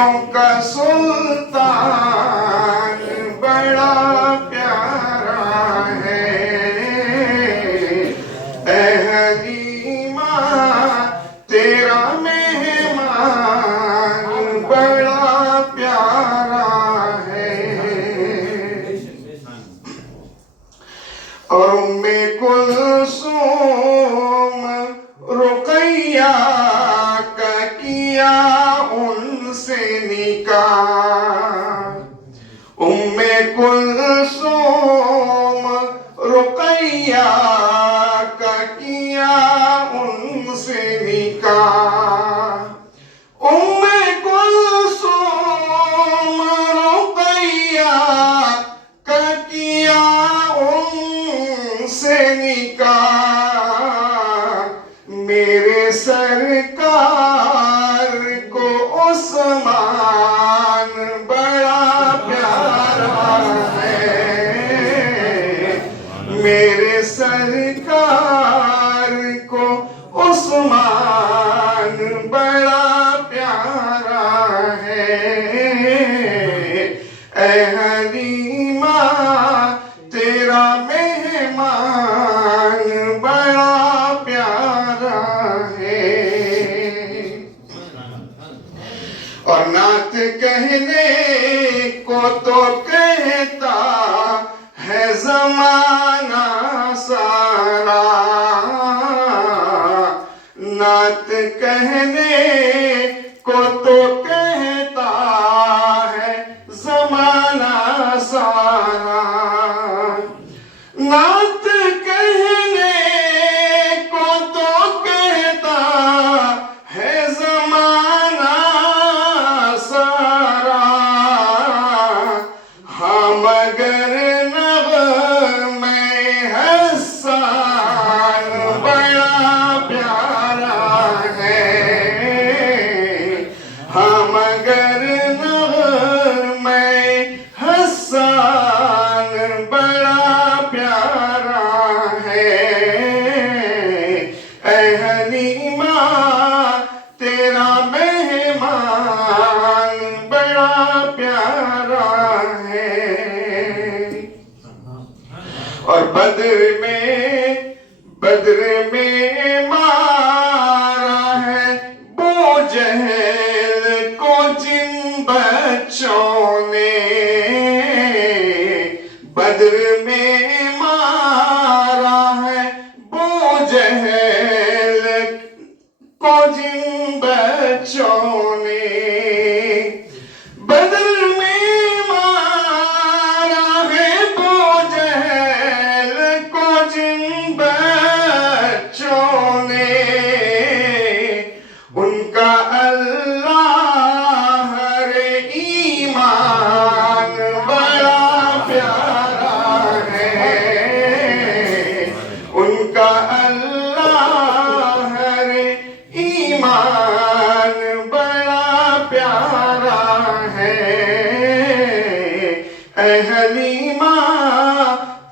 نبیوں کا سلطان بڑا پیارا ہے، اے حلیمہ تیرا مہمان بڑا پیارا ہے۔ اور ام کلثوم رقیہ کا کیا ان سے نکاح، ام کلثوم رقیہ کا کیا ان سے نکاح، ام کلثوم رقیہ کا کیا ان سے نکاح، میرے سرکار کو عثمان بڑا پیارا ہے، میرے سرکار کو عثمان بڑا پیارا ہے، اے حلیمہ تیرا مہمان بڑا پیارا ہے۔ اور نعت کہنے کو تو کہتا ہے زمانہ سارا، نعت کہنے کو تو کہتا ہے زمانہ سارا، نعت کہنے کو تو کہتا ہے زمانہ سارا، ہاں مگر نغمے حسان بڑا پیارا ہے، ہاں مگر نغمے حسان بڑا پیارا ہے، اے حلیمہ تیرا مہمان بڑا پیارا ہے۔ اور بدر میں مارا ہے بو جہل کو جن بچوں نے، بدر میں مارا ہے بو جہل کو جن بچوں نے، بدر میں مارا ہے بو جہل کو جن بچوں نے، ان کا اللہ ہر ایمان بڑا پیارا ہے، ان کا اللہ ہر ایمان بڑا پیارا ہے، اے حلیمہ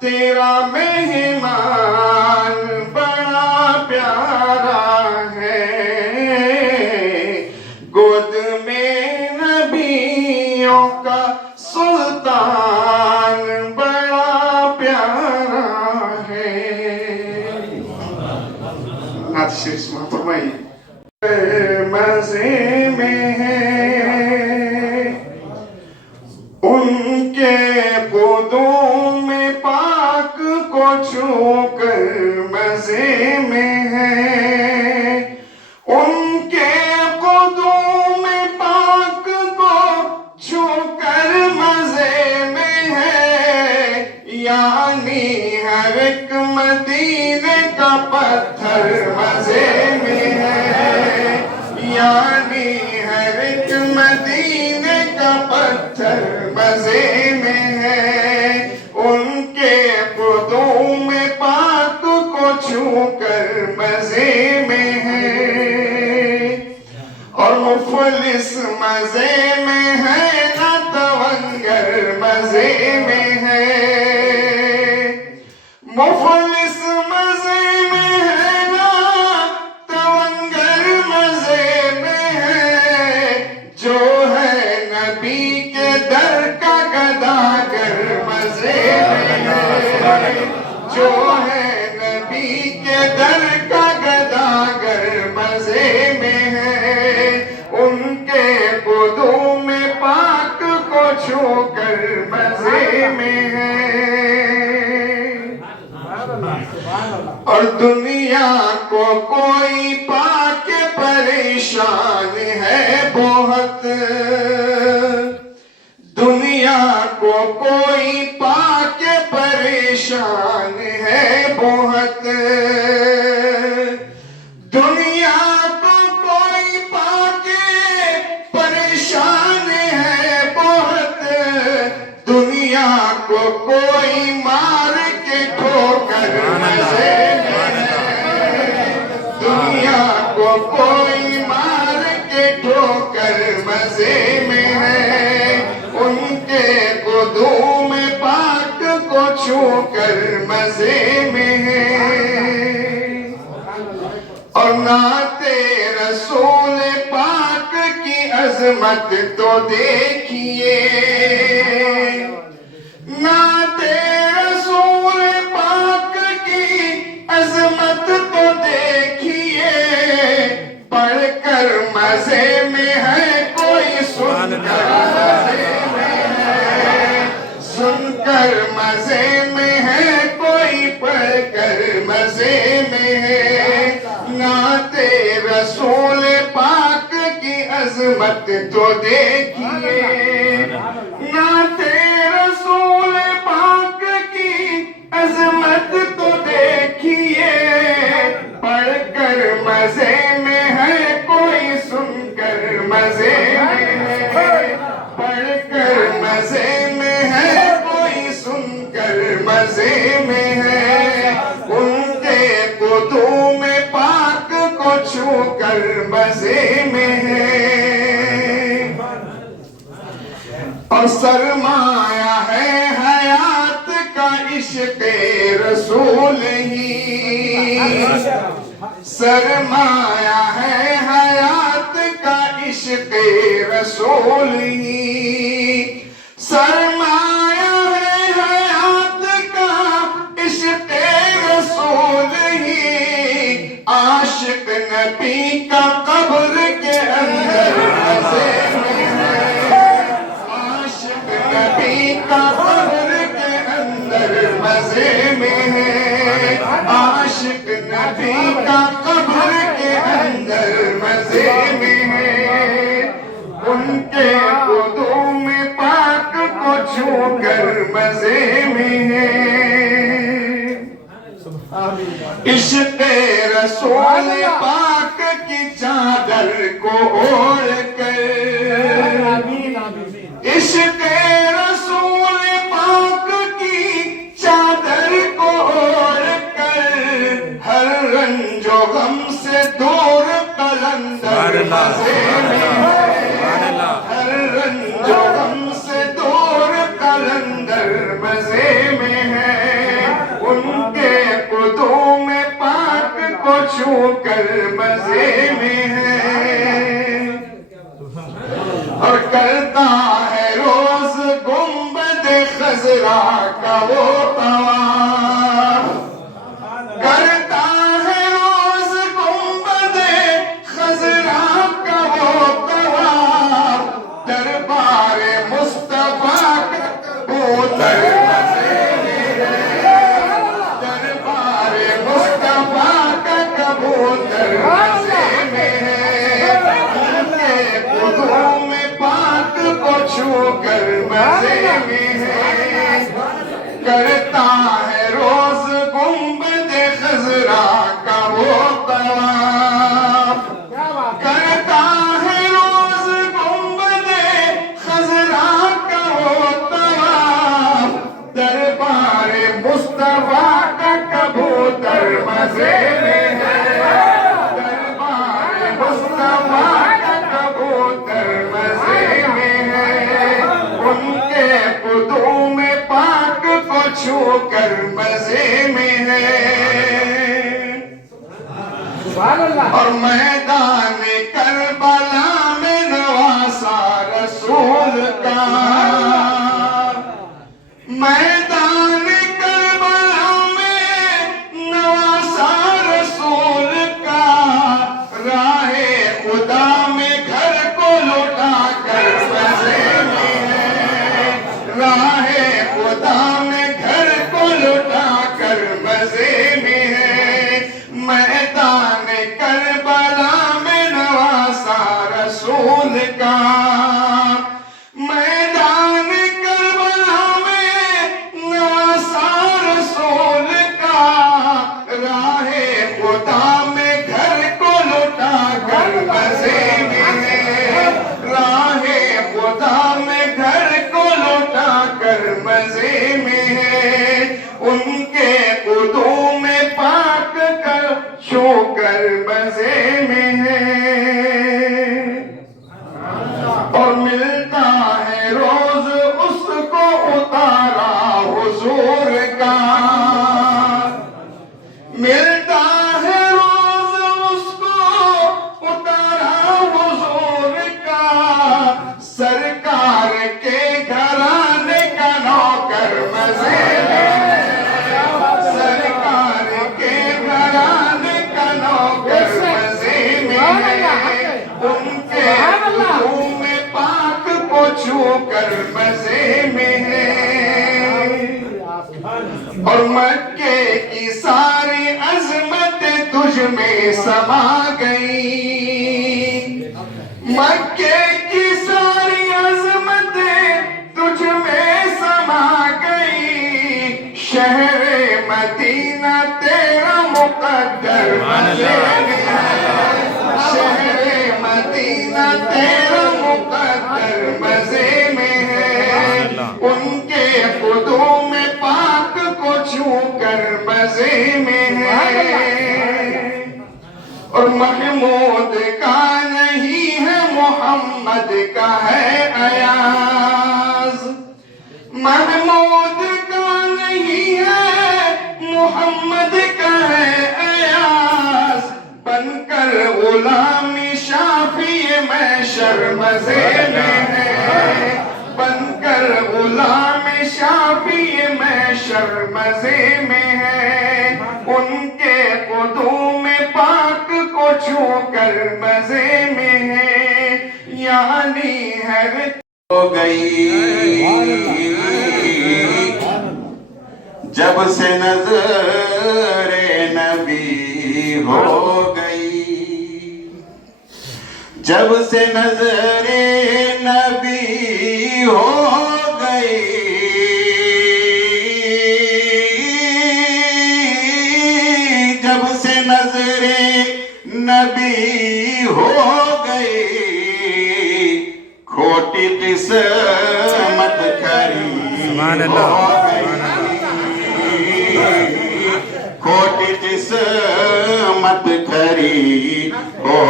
تیرا مہمان بڑا پیارا ہے، گود میں نبیوں کا سلطان بڑا پیارا ہے۔ نعت شریف سماعت فرمائیے۔ مزے میں ہے ان کے قدوم پاک کو چھو کر، مزے میں ہے ان کے قدوم پاک کو چھو کر، مزے میں ہے یعنی ہر ایک مدینے کا پتھر مزے میں ہے، یعنی ہر ایک مدینے کا پتھر مزے میں ہے، ان کے قدوم پاک کو چھو کر مزے میں ہے، اور مفلس مزے میں ہے نہ تونگر مزے میں ہے، مفلس مزے میں ہے نہ تونگر مزے میں ہے، جو ہے جو ہے نبی کے در کا گداگر مزے میں ہے، ان کے قدوم پاک کو چھو کر مزے میں ہے۔ اور دنیا کو کوئی پا کے پریشان ہے بہت، دنیا کو کوئی پا کے پریشان ہے بہت، دنیا کو کوئی پا کے پریشان ہے بہت، دنیا کو کوئی مار کے ٹھوکر مزے میں ہے، دنیا کو کوئی مار کے ٹھوکر مزے میں ہے، ان کے قدوم پاک کو چھو کر مزے میں ہے۔ اور نعت رسول پاک کی عظمت تو دیکھیے، نعت رسول پاک کی عظمت تو دیکھیے، پڑھ کر مزے میں ہے کوئی سن کر مزے میں ہے، سن کر مزے میں ہے کوئی پڑھ کر مزے میں ہے، نعت رسول پاک کی عظمت تو دیکھیے، نعت رسول پاک کی عظمت تو دیکھیے، پڑھ کر مزے میں ہے کوئی سن کر مزے میں ہے، پڑھ کر مزے میں ہے کوئی سن کر مزے میں ہے، ان کے قدوم پاک کو چھو کر مزے میں ہے۔ اور سرمایہ ہے حیات کا عشق رسول ہی، سرمایہ ہے حیات کا عشق رسول ہی، سرمایہ ہے حیات کا عشق رسول ہی، عاشق نبی کا قبر کے اندر مزے میں ہے، عاشق نبی کا قبر کے اندر مزے میں ہے، عاشق نبی کا قبر کے اندر مزے میں ہے، ان کے قدوم پاک کو چھو کر مزے میں ہے۔ عشق رسول پاک کی چادر کو اوڑھ کر، عشق رسول پاک کی چادر کو اوڑھ کر، ہر رنج و غم سے دور قلندر مزے میں ہے، ہر رنج و غم سے دور قلندر مزے میں ہے، ان کے قدوم پاک کو چھو کر مزے میں ہے۔ اور کرتا ہے روز گنبد خضرا کا وہ طواف، کرتا ہے روز گنبد خضرا کا وہ طواف، دربار مصطفیٰ کا کبوتر مزے میں ہے، دربار مصطفیٰ کا کبوتر مزے میں ہے، ان کے قدوم پاک کو چھو کر مزے میں ہے، کرتا ہے روز گنبد خضرا کا وہ طواف، کرتا ہے روز گنبد خضرا کا وہ طواف، دربار مصطفیٰ کا کبوتر مزے میں ہے، دربار مصطفیٰ کا کبوتر مزے میں ہے، ان کے قدوم پاک کو چھو کر مزے میں ہے۔ اور میدان کربلا میں نواسا رسول کا، میدان کربلا ان کے قدوم پاک کر چھو کر مزے میں ہے اور ملتا ہے روز اس کو اتارا حضور کا ملتا ہے روز اس کو اتارا حضور کا سرکار کے گھرانے کا نوکر مزے میں سرکار کے گھرانے کا نوکر مزے میں ان کے قدوم پاک کو چھو کر مزے میں ہے اور مکے کی ساری عظمت تجھ میں سما گئی مکے کی ساری عظمت تجھ میں سما گئی شہر مدینہ تیرا مقدر مزے میں ہے شہر مدینہ تیرا مقدر مزے میں ہے ان کے قدوم پاک کو چھو کر مزے میں ہے اور محمود کا نہیں ہے محمد کا ہے ایاز محمود کا نہیں ہے محمد کا ہے ایاز بن کر غلام شافی محشر مزے میں ہے بن کر غلام شافی محشر مزے میں ہے ان کے قدوم پاک کو چھو کر مزے میں ہے یعنی حیرت ہو گئی جب سے نظر نبی ہو گئی جب سے نظر نبی ہو گئی جب سے نظر نبی ہو گئی کھوٹی قسمت کھری ہو گئی کھوٹی قسمت کھری ہو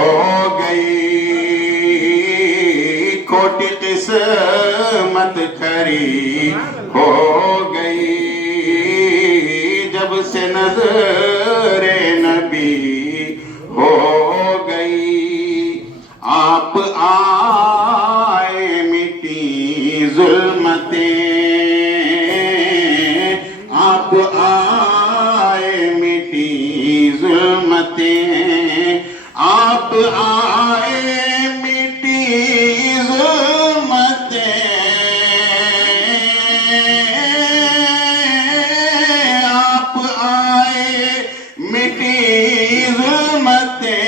گئی کھوٹی قسمت کھری ہو گئی جب سے نظر نبی ہو گئی آپ آئے مٹی ظلمتیں آپ آئے مٹی ظلمتیں آپ آئے مٹی ظلمتیں آپ آئے مٹی ظلمتیں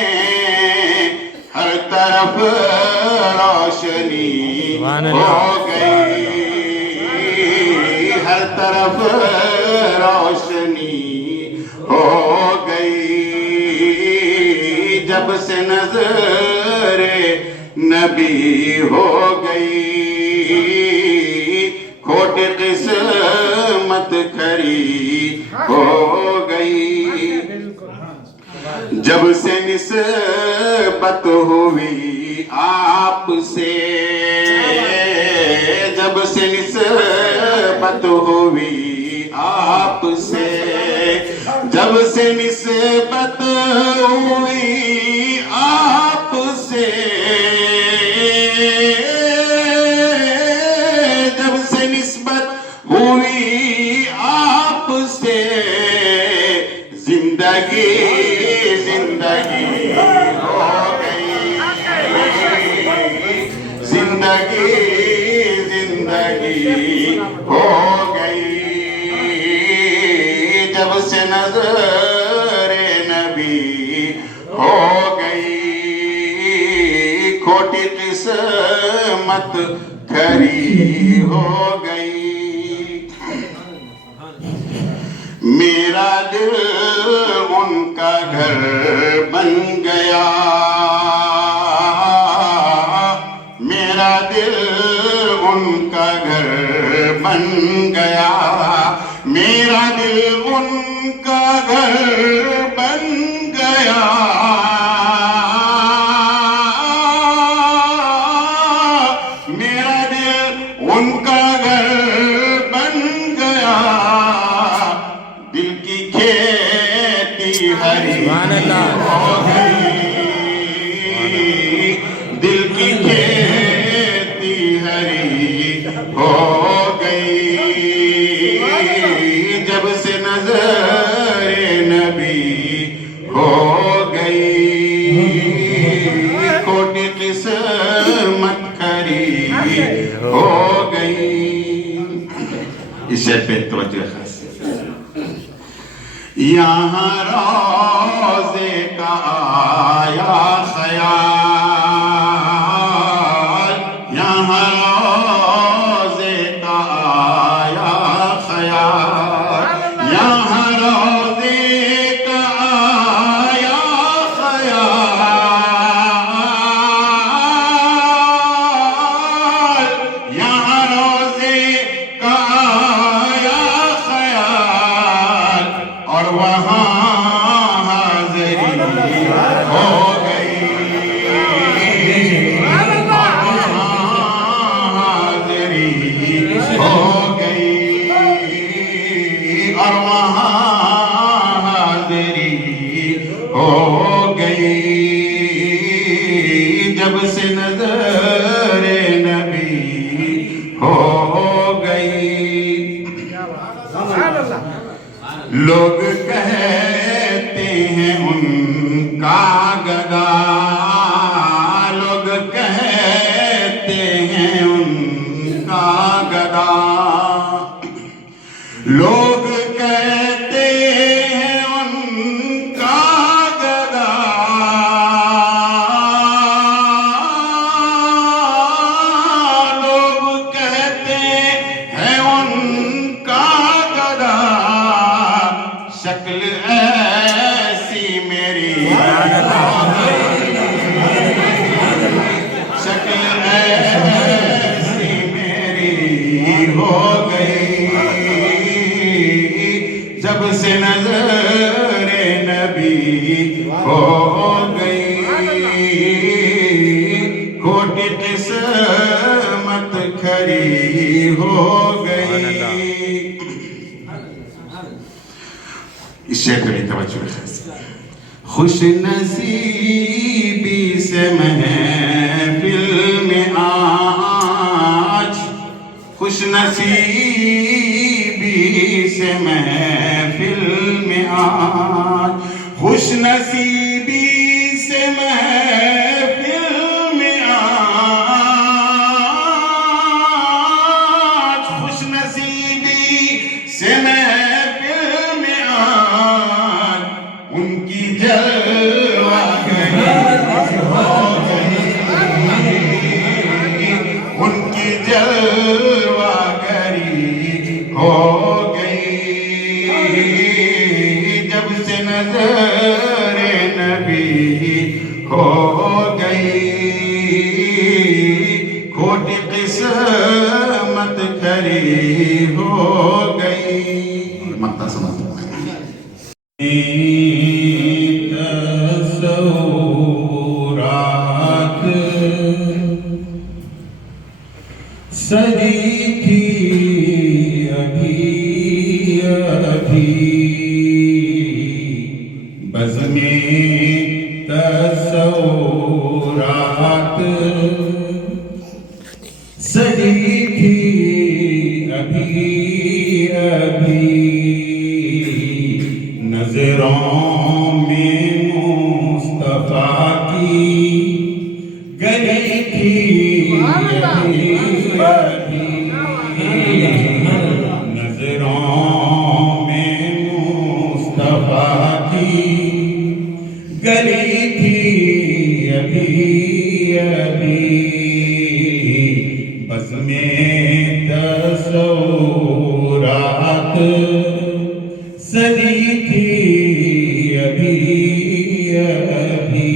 ہر طرف روشنی ہو گئی ہر طرف روشنی ہو گئی جب سے نظر نبی ہو گئی کھوٹی قسمت کھری ہو گئی جب سے نسبت ہوئی آپ سے جب سے نسبت ہوئی آپ سے جب سے نسبت ہوئی آپ سے جب سے نسبت ہوئی آپ سے زندگی زندگی ہو گئی زندگی زندگی ہو گئی جب سے نظر نبی ہو گئی کھوٹی قسمت کھری ہو گئی میرا دل ان کا گھر بن گیا میرا دل ان کا گھر بن گیا میرا میرا دل ان کا گھر بن گیا میرا دل ان کا گھر بن گیا دل کی کھیتی ہری ہو گئی دل کی کھیتی ہری ہو گئی جب سے نظر نبی ہو گئی کھوٹی قسمت کھری ہو گئی اس شعر پہ توجہ خاص یہاں روزے کا آیا خیال یہاں روزے کا آیا خیال یہاں روزے کا آیا خیال یہاں روزے کا آیا خیال اور وہاں حاضری ہو گئی اور وہاں حاضری ہو گئی اور وہاں حاضری ہو گئی جب سے نظر نبی ہو گئی لوگ کہتے ہیں ان کا گدا لوگ کہتے ہیں ان کا گدا لوگ کہتے ہیں ان کا گدا لوگ کہتے ہیں ان کا گدا شکل ایسی میری شکل ایسی میری ہو گئی جب سے نظر نبی ہو گئی کھوٹی قسمت کھری ہو گئی اس شعر پہ توجہ خاص خوش نصیبی سے محفل میں آج خوش نصیبی سے محفل میں آج خوش نصیبی سے محفل میں آج خوش نصیبی سے محفل میں آج ان کی جلوہ گری ہو گئی ان کی جلوہ گری ہو گئی جب سے نظر نبی ہو گئی کھوٹی قسمت کھری ہو گئی مقطع سمجھتا ہوں تصورات سجی تھی ابھی ابھی بزم تصورات سجی تھی ابھی ابھی نظروں میں مصطفیٰ کی گلی تھی ابھی ابھی نظروں میں مصطفیٰ کی گلی تھی ابھی ابھی بس میں تصورات سجی تھی ابھی ابھی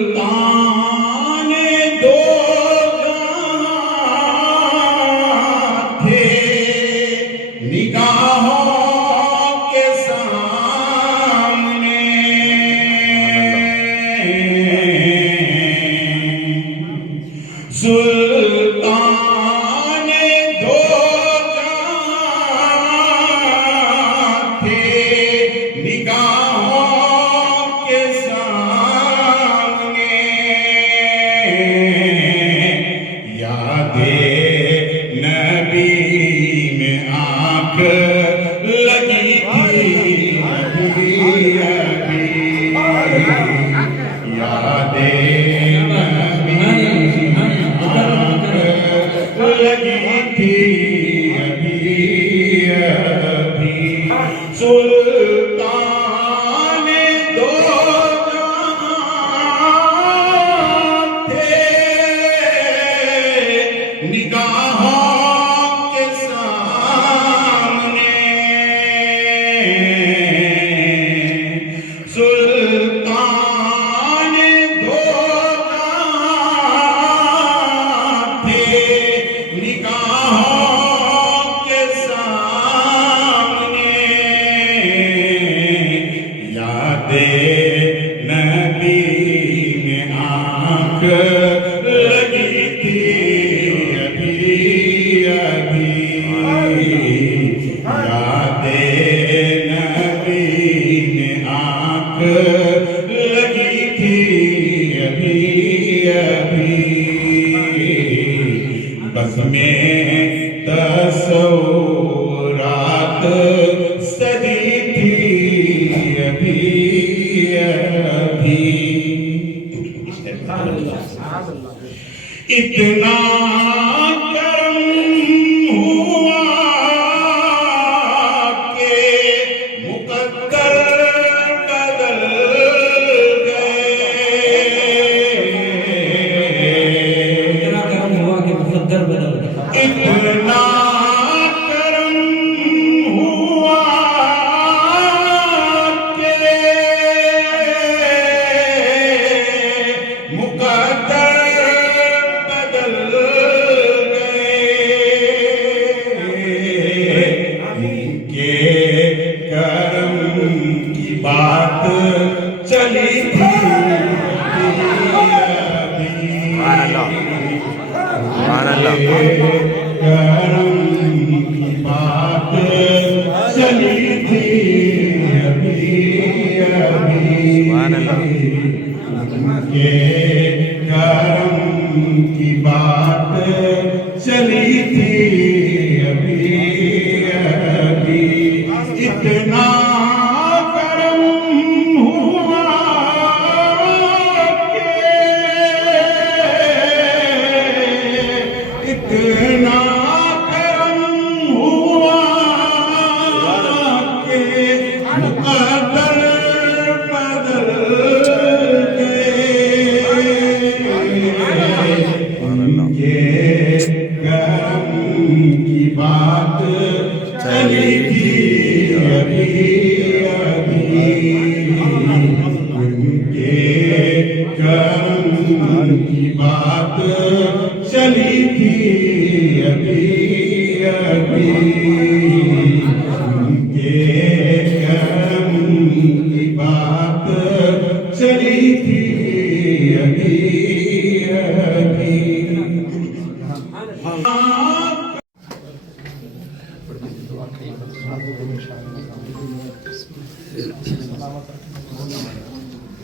سلطان دو جہاں تھے نگاہوں کے سامنے سلطان دو جہاں تھے نگاہوں کے سامنے یاد نبی میں آنکھ لگی تھی ابھی ابھی یاد لگی تھی ابھی ابھی سلطان دو جہاں تھے نگاہوں کے سامنے سلطان دو جہاں تھے نگاہوں کے سامنے یاد نبی میں آنکھ لگی تھی ابھی ابھی یاد نبی میں آنکھ لگی تھی ابھی ابھی بس میں تصورات سجی تھی ابھی ابھی اتنا کرم ہوا کہ مقدر بدل گئے اتنا کرم ہوا کہ مقدر بدل گیا اتنا کرم ہوا کہ مقدر بدل گئے ان کے کرم کی بات چلی تھی کرم کی بات چلی تھی ابھی ابھی کے کرم کی بات چلی تھی ابھی ابھی اتنا کرم ہوا کہ اتنا کرم ہوا کہ مقدر بدل گئے کرم کی بات چلی تھی ابھی ابھی ان کے کرم کی بات چلی تھی ابھی ابھی ان کے کرم کی بات چلی تھی ابھی ابھی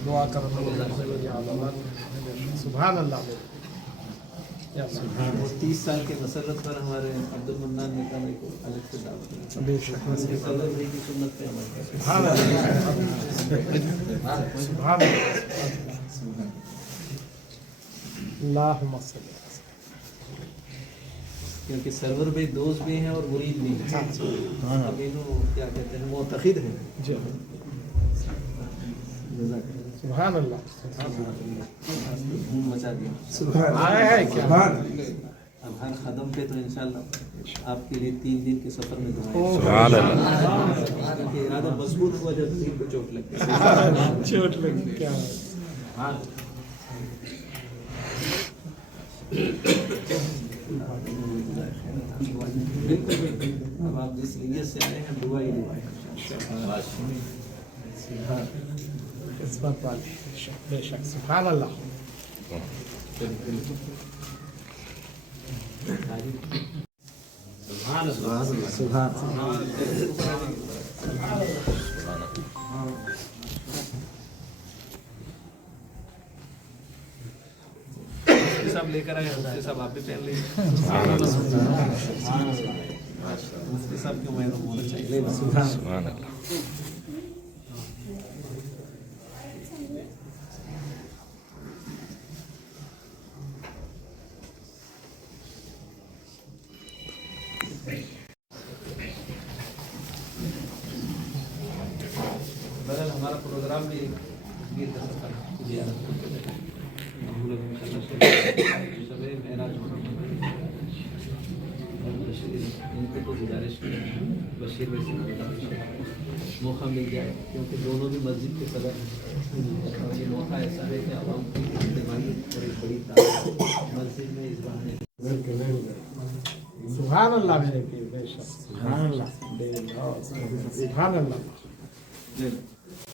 دعا کرنا سبحان اللہ 30 سال کے مسرت پر ہمارے عبد المنان نے کہا کو الگ سے دعوت بے شک اللہ کی سنت پہ عمل کریں سبحان اللہ سبحان اللہ اللہم صلی کیونکہ سرور بھائی دوست بھی ہیں اور مرید بھی ہیں دونوں کیا کہتے ہیں معتقد ہیں جی سبحان اللہ مچا دیا آیا ہے کیا اب ہر قدم پہ تو انشاءاللہ آپ کے لیے 3 دن کے سفر میں دعائیں سبحان کہ ارادہ مضبوط ہوا جب دل کو چوٹ لگ گئی چوٹ لگی کیا بالکل بالکل اب آپ جس نیت سے آئے ہیں دعا ہی دعا ہے قسمت والے بے شک سبحان اللہ صاحب لے کر آئے مفتی صاحب آپ بھی پہن لیں مفتی صاحب کیوں محروم ہونا چاہیے بدل ہمارا پروگرام بھی گیر کا سفر زیارت ہم لوگ انشاءاللہ شب معراج ان کو گزارش بشیر بھائی سے موقع مل جائے کیونکہ دونوں بھی مسجد کے صدر ہیں اور یہ موقع ایسا ہے کہ عوام کی اجتماعی اور ایک بڑی تعداد مسجد میں اس بہانے سبحان اللہ میرے پیر بے شک سبحان اللہ سبحان اللہ